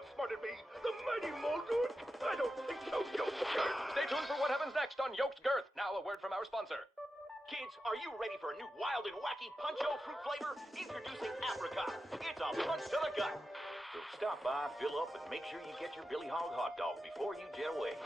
outsmarted me. The mighty Muldoon? I don't think so, Yoked Girth. Stay tuned for what happens next on Yoked Girth. Now a word from our sponsor. Kids, are you ready for a new wild and wacky Punch-O fruit flavor? Introducing Apricot. It's a punch to the gut. So stop by, fill up, and make sure you get your Billy Hog hot dog before you jet away.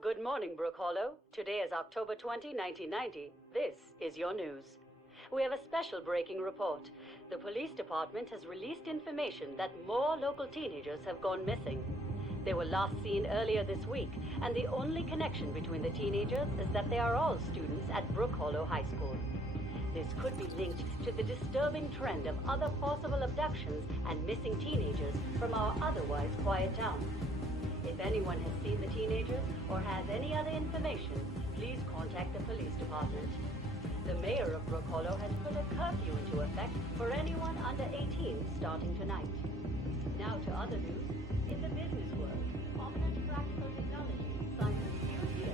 Good morning, Brook Hollow. Today is October 20, 1990. This is your news. We have a special breaking report. The police department has released information that more local teenagers have gone missing. They were last seen earlier this week, and the only connection between the teenagers is that they are all students at Brook Hollow High School. This could be linked to the disturbing trend of other possible abductions and missing teenagers from our otherwise quiet town. If anyone has seen the teenagers or has any other information, please contact the police department. The mayor of Brook Hollow has put a curfew into effect for anyone under 18 starting tonight. Now to other news. In the business world, prominent practical technology science here with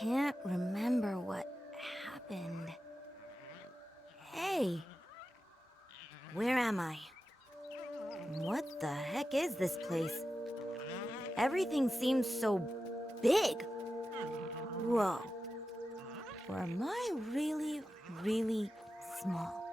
Can't remember what happened. Hey! Where am I? What the heck is this place? Everything seems so big. Whoa. Or am I really, really small?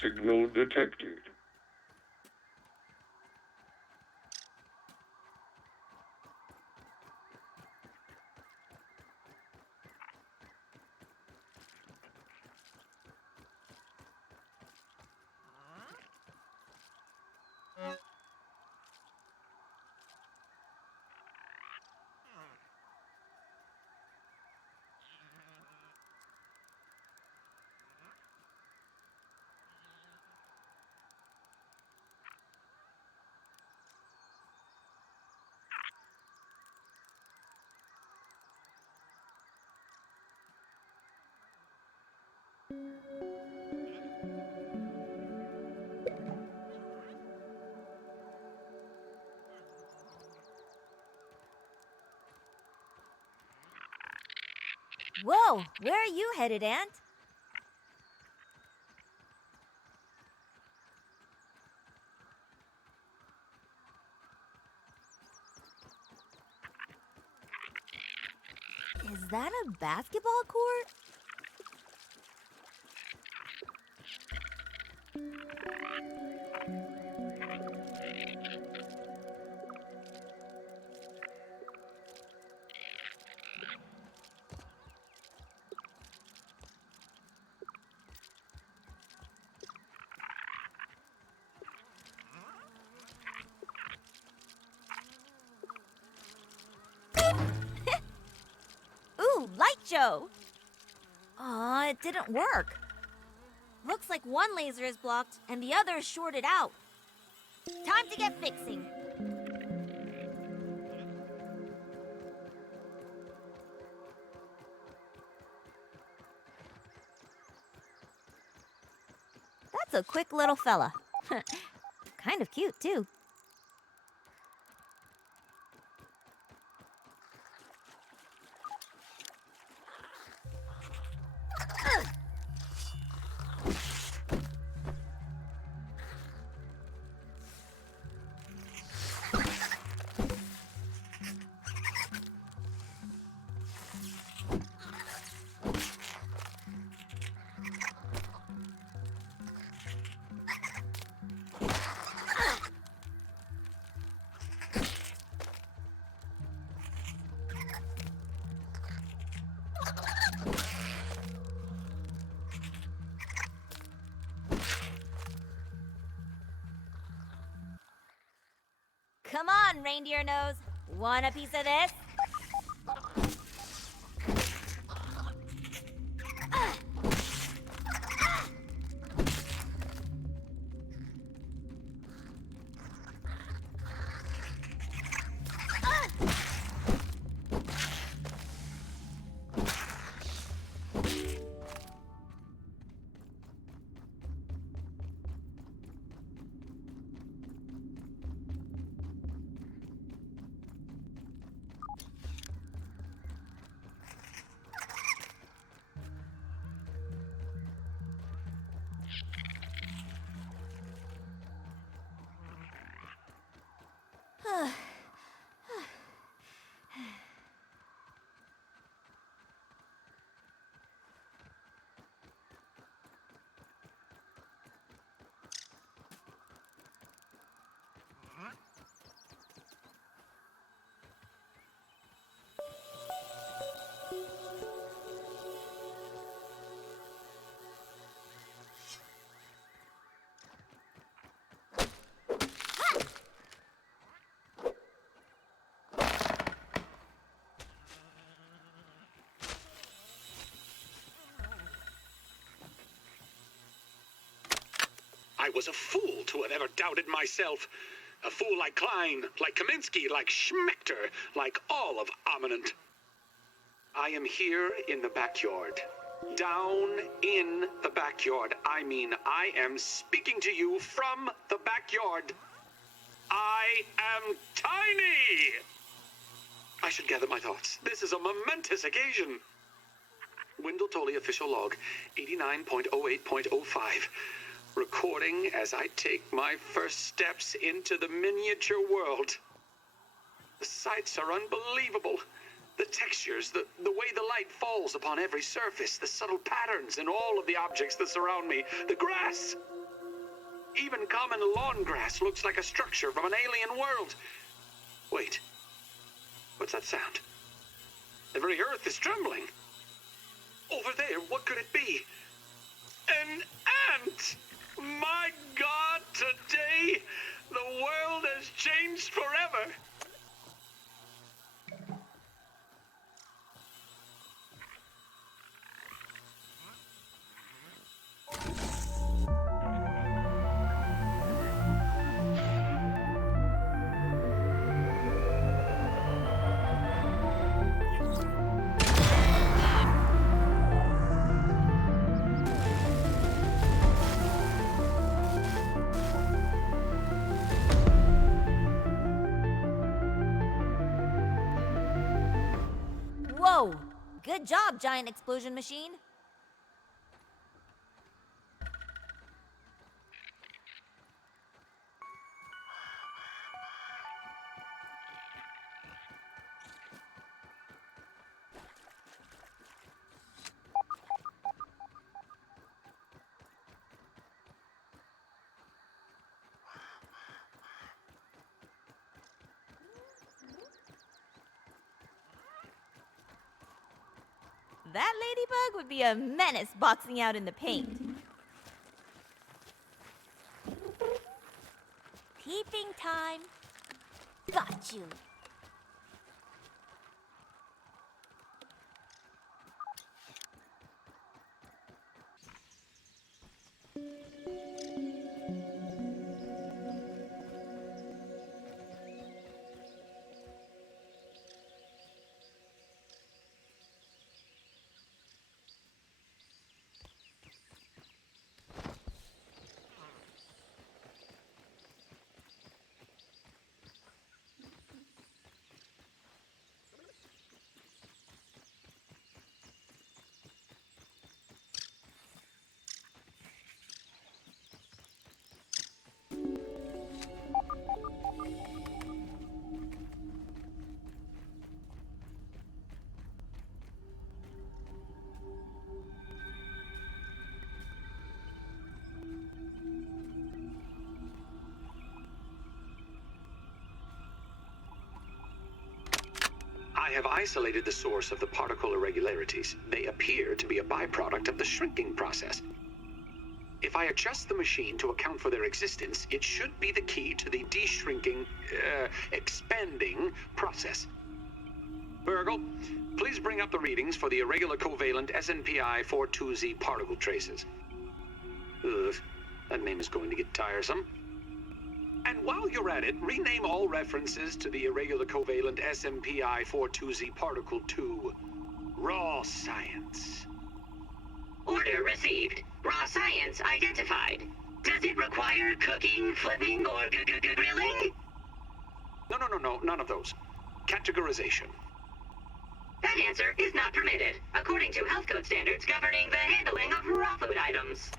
Signal detected. Whoa! Where are you headed, Aunt? Is that a basketball court? Ooh, light show! Aw, it didn't work. Looks like one laser is blocked and the other is shorted out. Time to get fixing. That's a quick little fella. Kind of cute, too. Come on, reindeer nose. Want a piece of this? I was a fool to have ever doubted myself. A fool like Klein, like Kaminsky, like Schmechter, like all of Ominent. I am here in the backyard. Down in the backyard. I mean, I am speaking to you from the backyard. I am tiny! I should gather my thoughts. This is a momentous occasion. Wendell Tolley official log, 89.08.05. Recording as I take my first steps into the miniature world. The sights are unbelievable. The textures, the way the light falls upon every surface, the subtle patterns in all of the objects that surround me, the grass. Even common lawn grass looks like a structure from an alien world. Wait, what's that sound? The very earth is trembling. Over there, what could it be? An ant! My God, today, the world has changed forever. Whoa! Good job, giant explosion machine. That ladybug would be a menace boxing out in the paint. Peeping time. Got you. have isolated the source of the particle irregularities. They appear to be a byproduct of the shrinking process. If I adjust the machine to account for their existence, it should be the key to the de-shrinking, expanding process. Burgle, please bring up the readings for the irregular covalent SNPI 42Z particle traces. Ugh, that name is going to get tiresome. And while you're at it, rename all references to the irregular covalent SNPI 42Z particle to raw science. Order received. Raw science identified. Does it require cooking, flipping, or grilling? No, none of those. Categorization. That answer is not permitted, according to health code standards governing the handling of raw food items.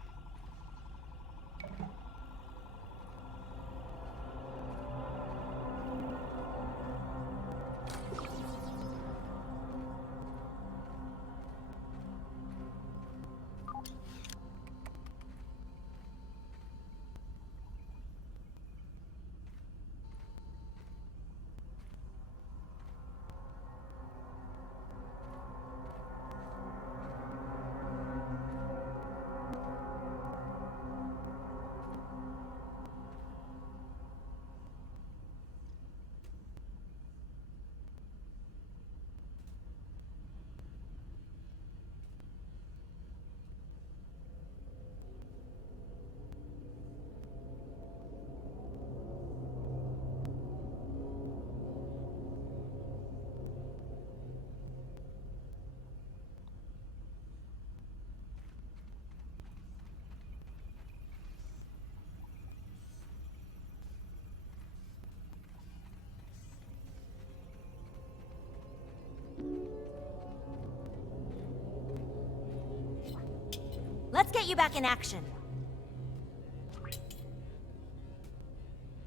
Let's get you back in action.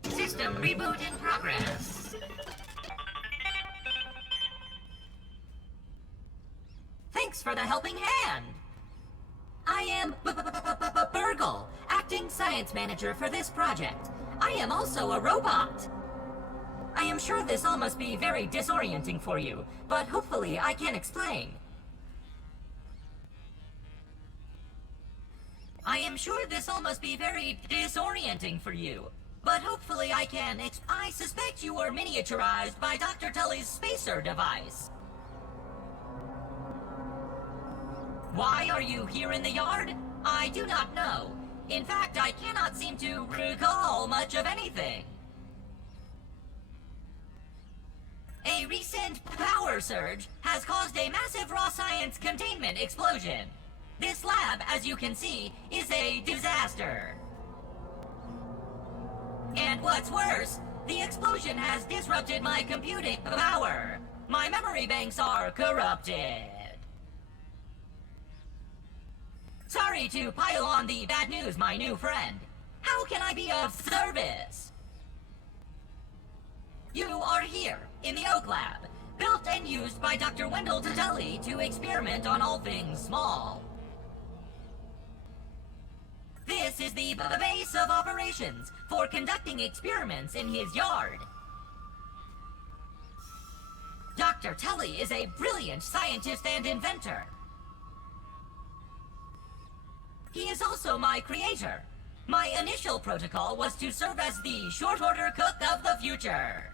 System reboot in progress. Thanks for the helping hand. I am Burgle, acting science manager for this project. I am also a robot. I am sure this all must be very disorienting for you, but hopefully I can explain. I am sure this all must be very disorienting for you, but hopefully I can I suspect you were miniaturized by Dr. Tully's spacer device. Why are you here in the yard? I do not know. In fact, I cannot seem to recall much of anything. A recent power surge has caused a massive raw science containment explosion. This lab, as you can see, is a disaster. And what's worse, the explosion has disrupted my computing power. My memory banks are corrupted. Sorry to pile on the bad news, my new friend. How can I be of service? You are here, in the Oak Lab, built and used by Dr. Wendell Tully to experiment on all things small. This is the base of operations for conducting experiments in his yard. Dr. Tully is a brilliant scientist and inventor. He is also my creator. My initial protocol was to serve as the short-order cook of the future.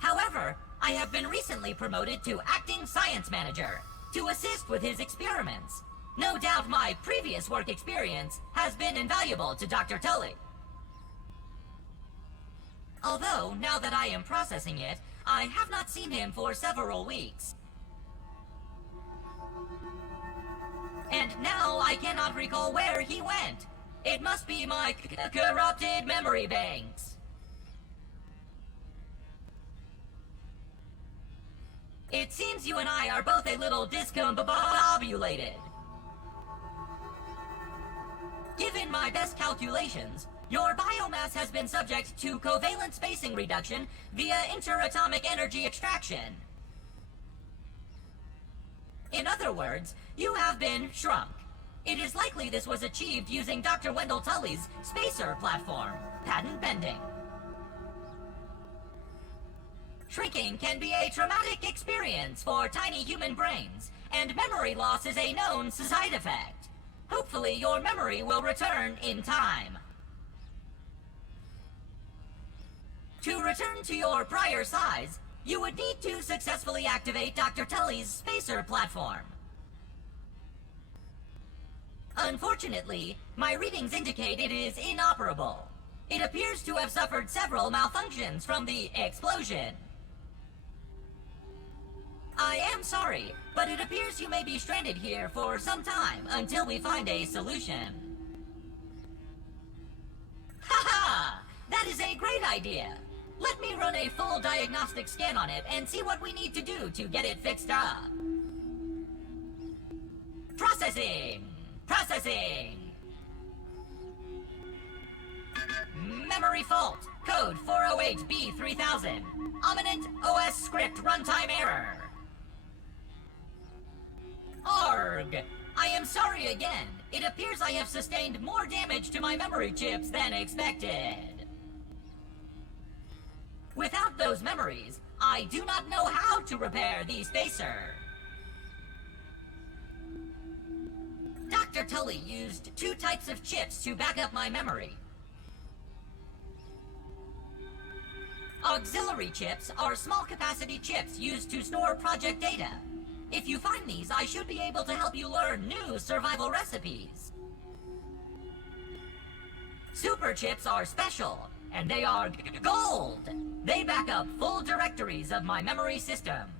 However, I have been recently promoted to acting science manager to assist with his experiments. No doubt my previous work experience has been invaluable to Dr. Tully. Although, now that I am processing it, I have not seen him for several weeks. And now I cannot recall where he went. It must be my corrupted memory banks. It seems you and I are both a little discombobulated. Given my best calculations, your biomass has been subject to covalent spacing reduction via interatomic energy extraction. In other words, you have been shrunk. It is likely this was achieved using Dr. Wendell Tully's spacer platform, patent pending. Shrinking can be a traumatic experience for tiny human brains, and memory loss is a known side effect. Hopefully your memory will return in time. To return to your prior size, you would need to successfully activate Dr. Tully's spacer platform. Unfortunately, my readings indicate it is inoperable. It appears to have suffered several malfunctions from the explosion. I am sorry, but it appears you may be stranded here for some time until we find a solution. Haha! That is a great idea! Let me run a full diagnostic scan on it and see what we need to do to get it fixed up. Processing! Processing! Memory fault. Code 408B3000. Ominent OS script runtime error. Arg! I am sorry again. It appears I have sustained more damage to my memory chips than expected. Without those memories, I do not know how to repair the spacer. Dr. Tully used 2 types of chips to back up my memory. Auxiliary chips are small capacity chips used to store project data. If you find these, I should be able to help you learn new survival recipes. Super chips are special, and they are gold. They back up full directories of my memory system.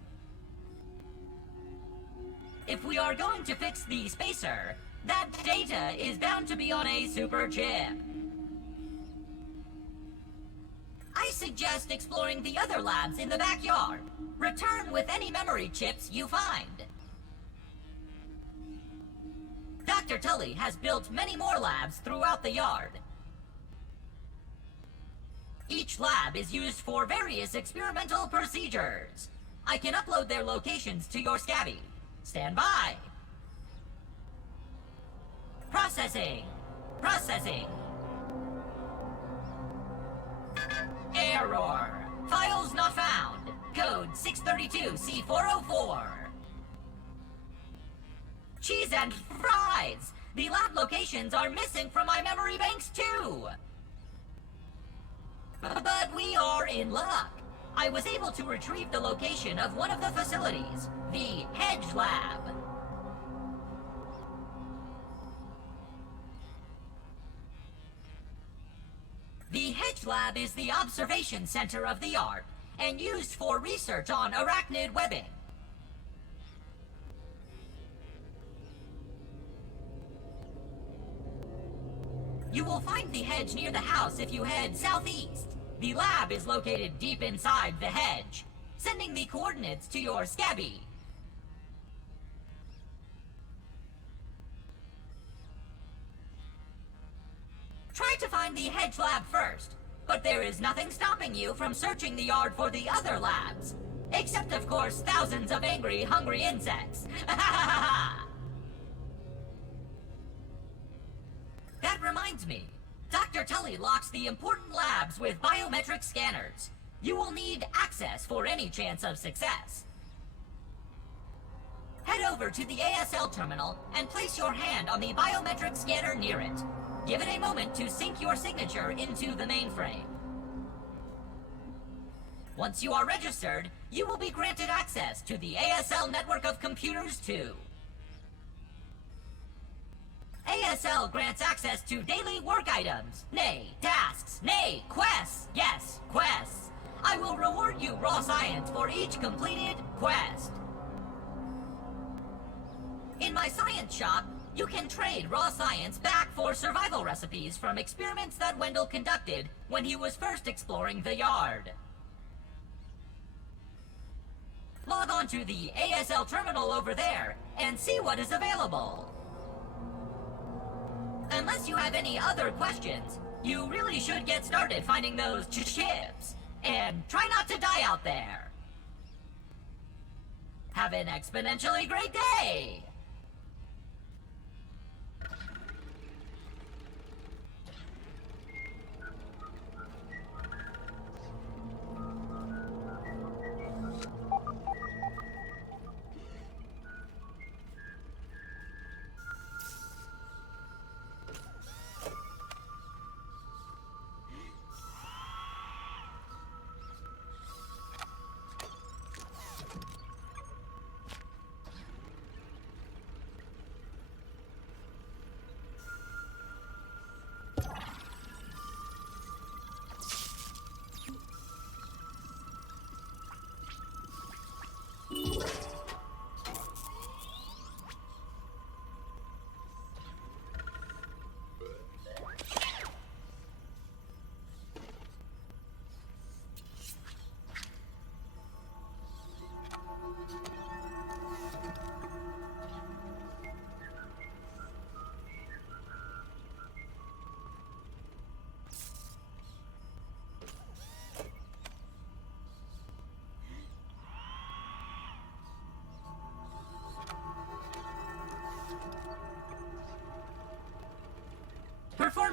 If we are going to fix the spacer, that data is bound to be on a super chip. I suggest exploring the other labs in the backyard. Return with any memory chips you find. Dr. Tully has built many more labs throughout the yard. Each lab is used for various experimental procedures. I can upload their locations to your Scabby. Stand by. Processing. Processing. Error. Files not found. Code 632C404. Cheese and fries. The lab locations are missing from my memory banks too. But we are in luck. I was able to retrieve the location of one of the facilities, the Hedge Lab. The Hedge Lab is the observation center of the yard and used for research on arachnid webbing. You will find the hedge near the house if you head southeast. The lab is located deep inside the hedge, sending the coordinates to your Scabby. Try to find the hedge lab first, but there is nothing stopping you from searching the yard for the other labs. Except, of course, thousands of angry, hungry insects. That reminds me. Dr. Tully locks the important labs with biometric scanners. You will need access for any chance of success. Head over to the ASL terminal and place your hand on the biometric scanner near it. Give it a moment to sync your signature into the mainframe. Once you are registered, you will be granted access to the ASL network of computers too. ASL grants access to daily work items, nay, tasks, nay, quests, yes, quests. I will reward you raw science for each completed quest. In my science shop, you can trade raw science back for survival recipes from experiments that Wendell conducted when he was first exploring the yard. Log on to the ASL terminal over there and see what is available. Unless you have any other questions, you really should get started finding those chips. And try not to die out there. Have an exponentially great day!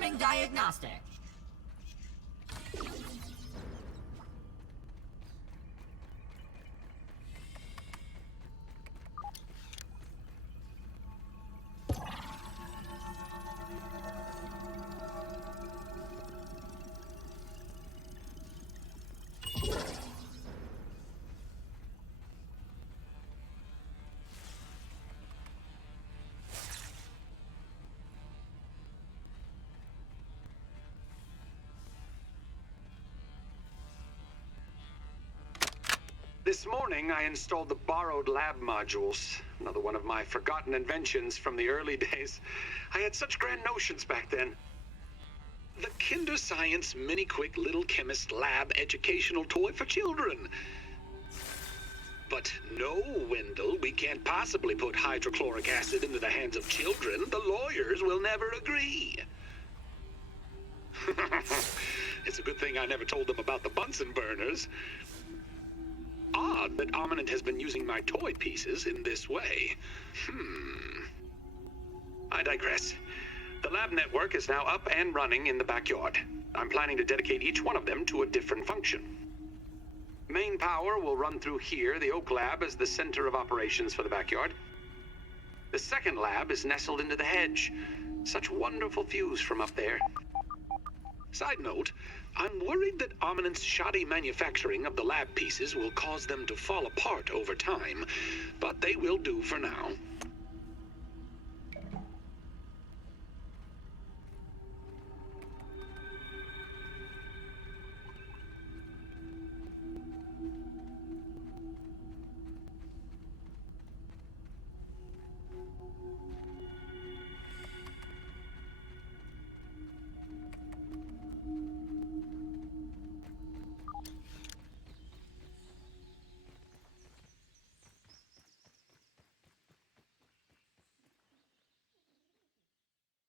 Performing diagnostic. This morning, I installed the borrowed lab modules. Another one of my forgotten inventions from the early days. I had such grand notions back then. The Kinder Science Mini Quick Little Chemist Lab educational toy for children. But no, Wendell, we can't possibly put hydrochloric acid into the hands of children. The lawyers will never agree. It's a good thing I never told them about the Bunsen burners. Odd that Ominent has been using my toy pieces in this way. I digress. The lab network is now up and running in the backyard. I'm planning to dedicate each one of them to a different function. Main power will run through here. The Oak Lab is the center of operations for the backyard. The second lab is nestled into the hedge. Such wonderful views from up there. Side note, I'm worried that Ominent's shoddy manufacturing of the lab pieces will cause them to fall apart over time, but they will do for now.